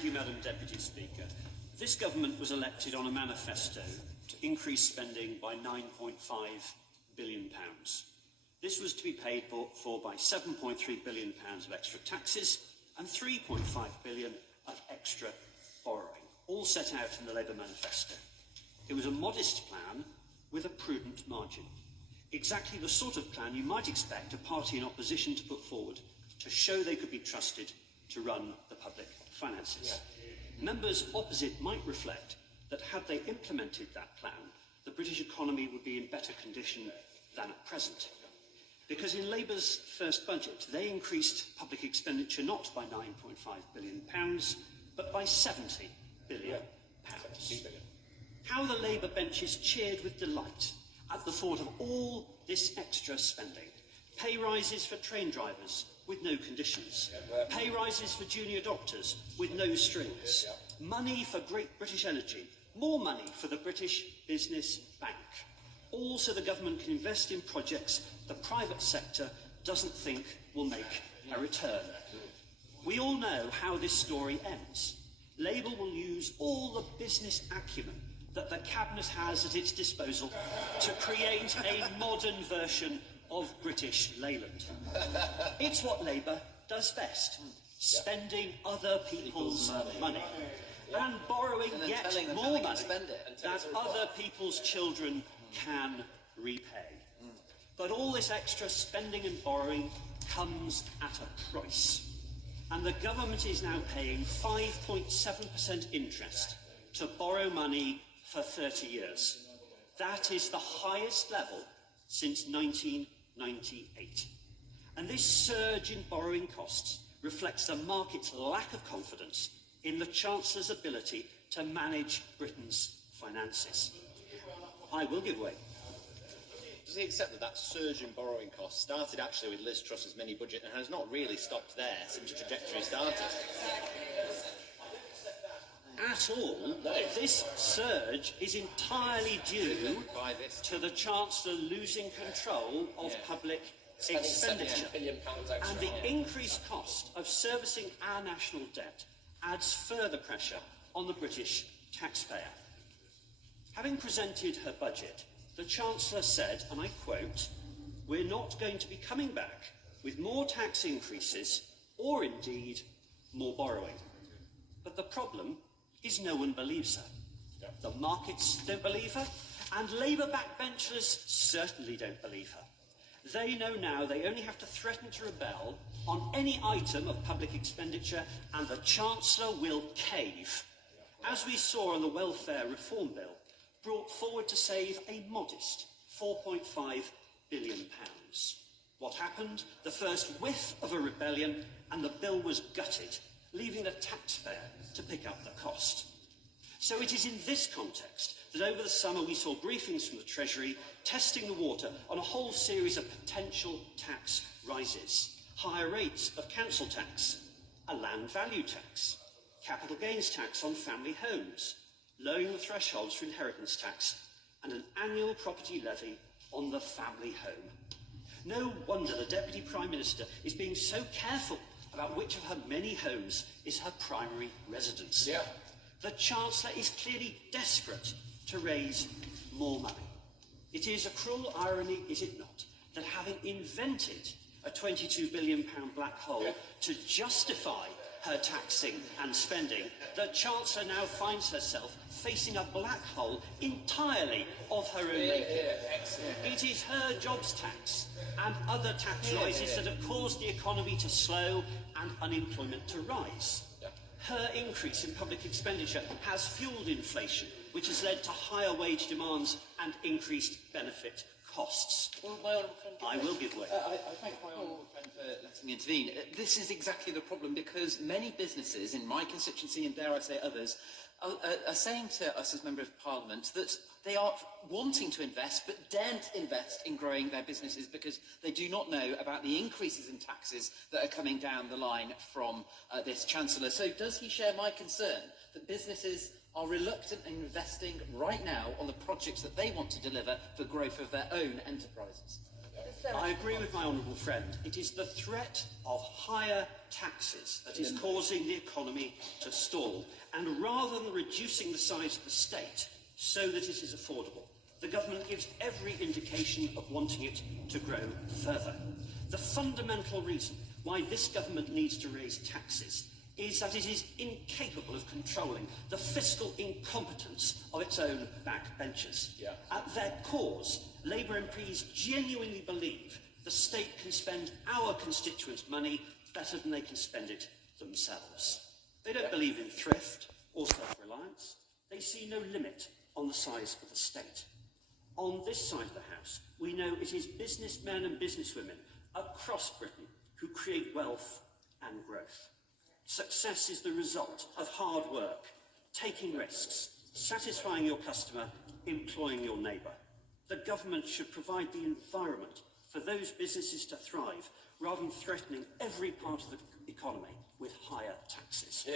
Thank you, Madam Deputy Speaker. This government was elected on a manifesto to increase spending by £9.5 billion. This was to be paid for by £7.3 billion of extra taxes and £3.5 billion of extra borrowing, all set out in the Labour manifesto. It was a modest plan with a prudent margin. Exactly the sort of plan you might expect a party in opposition to put forward to show they could be trusted to run the public finances. Members opposite might reflect that had they implemented that plan, the British economy would be in better condition than at present. Because in Labour's first budget, they increased public expenditure not by £9.5 billion, but by £70 billion. How the Labour benches cheered with delight at the thought of all this extra spending. Pay rises for train drivers with no conditions. Pay rises for junior doctors with no strings. Money for Great British Energy. More money for the British Business Bank. All so the government can invest in projects the private sector doesn't think will make a return. We all know how this story ends. Labour will use all the business acumen that the Cabinet has at its disposal to create a modern version of British Leyland. It's what Labour does best, spending other people's money and borrowing yet more money that other people's children can repay. But all this extra spending and borrowing comes at a price. And the government is now paying 5.7% interest to borrow money for 30 years. That is the highest level since 1998. And this surge in borrowing costs reflects the market's lack of confidence in the Chancellor's ability to manage Britain's finances. I will give way. Does he accept that that surge in borrowing costs started actually with Liz Truss's mini-budget and has not really stopped there since the trajectory started? At all, no. This surge is entirely due to the Chancellor losing control of public expenditure. And the increased cost of servicing our national debt adds further pressure on the British taxpayer. Having presented her budget, the Chancellor said, and I quote, "We're not going to be coming back with more tax increases or indeed more borrowing." But the problem is no one believes her. The markets don't believe her, and Labour backbenchers certainly don't believe her. They know now they only have to threaten to rebel on any item of public expenditure and the Chancellor will cave, as we saw on the welfare reform bill, brought forward to save a modest £4.5 billion. What happened? The first whiff of a rebellion and the bill was gutted, leaving the taxpayer to pick up the cost. So it is in this context that over the summer we saw briefings from the Treasury testing the water on a whole series of potential tax rises. Higher rates of council tax, a land value tax, capital gains tax on family homes, lowering the thresholds for inheritance tax, and an annual property levy on the family home. No wonder the Deputy Prime Minister is being so careful about which of her many homes is her primary residence. The Chancellor is clearly desperate to raise more money. It is a cruel irony, is it not, that having invented a £22 billion black hole to justify her taxing and spending, the Chancellor now finds herself facing a black hole entirely of her own making. It is her jobs tax and other tax rises that have caused the economy to slow and unemployment to rise. Her increase in public expenditure has fuelled inflation, which has led to higher wage demands and increased benefit costs. Well, my honourable friend, I will give way. I thank my honourable friend for letting me intervene. This is exactly the problem, because many businesses in my constituency, and dare I say others, are saying to us as Member of Parliament that they are wanting to invest but daren't invest in growing their businesses because they do not know about the increases in taxes that are coming down the line from this Chancellor. So does he share my concern that businesses are reluctant in investing right now on the projects that they want to deliver for growth of their own enterprises? I agree with my honourable friend. It is the threat of higher taxes that is causing the economy to stall. And rather than reducing the size of the state so that it is affordable, the government gives every indication of wanting it to grow further. The fundamental reason why this government needs to raise taxes is that it is incapable of controlling the fiscal incompetence of its own backbenchers. Yeah. At their cause, Labour MPs genuinely believe the state can spend our constituents' money better than they can spend it themselves. They don't believe in thrift or self-reliance. They see no limit on the size of the state. On this side of the House, we know it is businessmen and businesswomen across Britain who create wealth and growth. Success is the result of hard work, taking risks, satisfying your customer, employing your neighbour. The government should provide the environment for those businesses to thrive rather than threatening every part of the economy with higher taxes.